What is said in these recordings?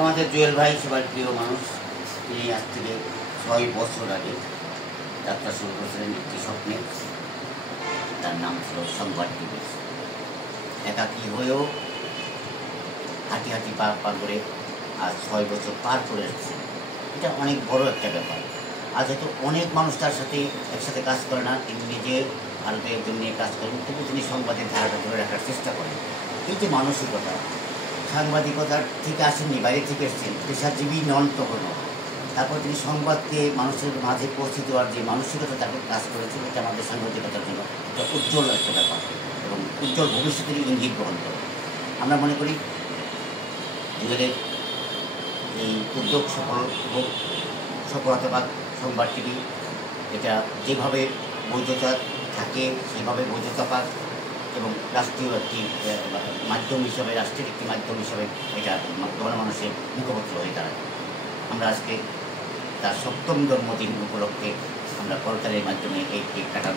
আমাদের জুয়েল ভাই সবার প্রিয় মানুষ। তিনি আজ থেকে 6 বছর আগে যাত্রা শুরু করেছিলেন একটি স্বপ্নে। তার নাম ছিল সংবাদ টিভি। একাকী হয়েও হাঁটি হাঁটি পা করে আজ 6 বছর পার করে এসেছে। এটা অনেক বড় একটা ব্যাপার। আজ হয়তো অনেক মানুষ তার সাথে একসাথে কাজ করে না, তিনি নিজে ভারতে একজন নিয়ে কাজ করেন, কিন্তু তিনি সংবাদের ধারাটা ধরে রাখার চেষ্টা করেন। এই যে মানসিকতা, সাংবাদিকতার থেকে আসেননি, বাইরে থেকে এসেছেন, পেশাজীবী নন তখনও। তারপর তিনি সংবাদকে মানুষের মাঝে পৌঁছে দেওয়ার যে মানসিকতা তাকে কাজ করেছিল, এটা আমাদের সাংবাদিকতার জন্য একটা উজ্জ্বল একটা ব্যাপার এবং উজ্জ্বল ভবিষ্যতের ইঙ্গিত বহন করে। আমরা মনে করি জুয়েলের এই উদ্যোগ সফলতাবাদ সংবাদ টিভি এটা যেভাবে বৈধতা থাকে সেভাবে বৈধতা পাক এবং রাষ্ট্রীয় একটি মাধ্যম হিসাবে, রাষ্ট্রের একটি মাধ্যম হিসাবে এটা গণমানুষের মুখপত্র হয়ে দাঁড়ায়। আমরা আজকে তার 7ম জন্মদিন উপলক্ষে আমরা করতালের মাধ্যমে এই কেক কাটার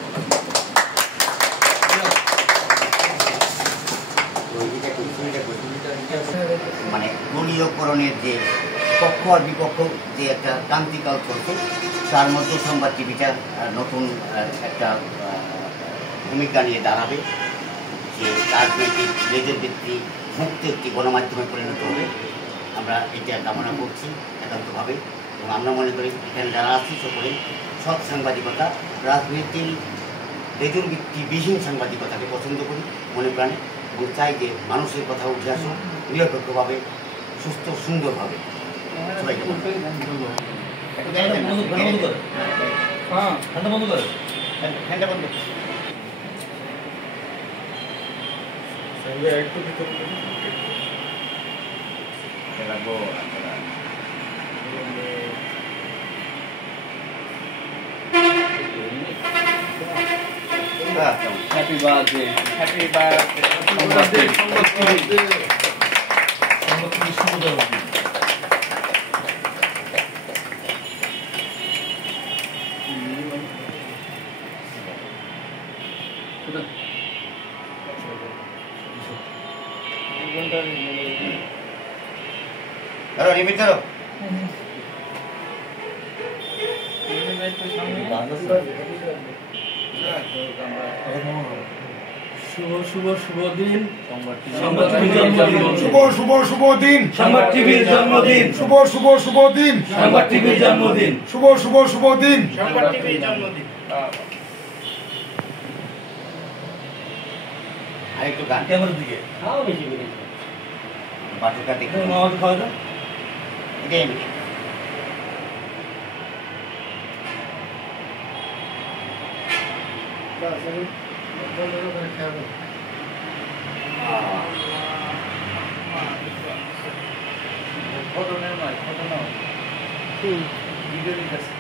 মানে দলীয়করণের যে পক্ষ আর বিপক্ষ যে একটা ক্রান্তিকাল চলছে, তার মধ্যে সংবাদ টিভিটা নতুন একটা ভূমিকা নিয়ে দাঁড়াবে, যে রাজনৈতিক লেজের ভিত্তি মুক্ত একটি গণমাধ্যমে পরিণত হবে। আমরা এটা কামনা করছি একান্তভাবে এবং আমরা মনে করি এখানে যারা আছি সকলে সৎ সাংবাদিকতা, রাজনীতির লেজের ভিত্তিবিহীন সাংবাদিকতাকে পছন্দ করি মনে প্রাণে এবং চাই যে মানুষের কথা উঠে আসুন নিরপেক্ষভাবে, সুস্থ সুন্দরভাবে। সবাইকে Happy birthday. Happy birthday. শুভ দিন সংবাদ টিভির জন্মদিন। শুভ দিন সংবাদ টিভির জন্মদিন। শুভ দিন সংবাদ টিভির জন্মদিন। শুভ দিন সংবাদ টিভির জন্মদিন। আরেকটু গান ক্যামেরার দিকে খাও বেশি করে বাটুটা দেখো আমাদের খাওয়া দাও এটাই আমি ফটো নেই ফটো নাও ভিডিও নিতেছে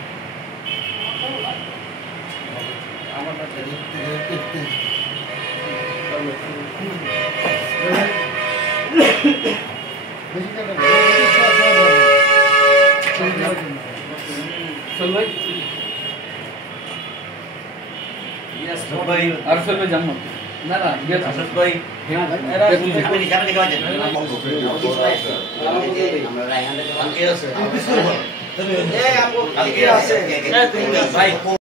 আমার কাছে জানো না না আমরা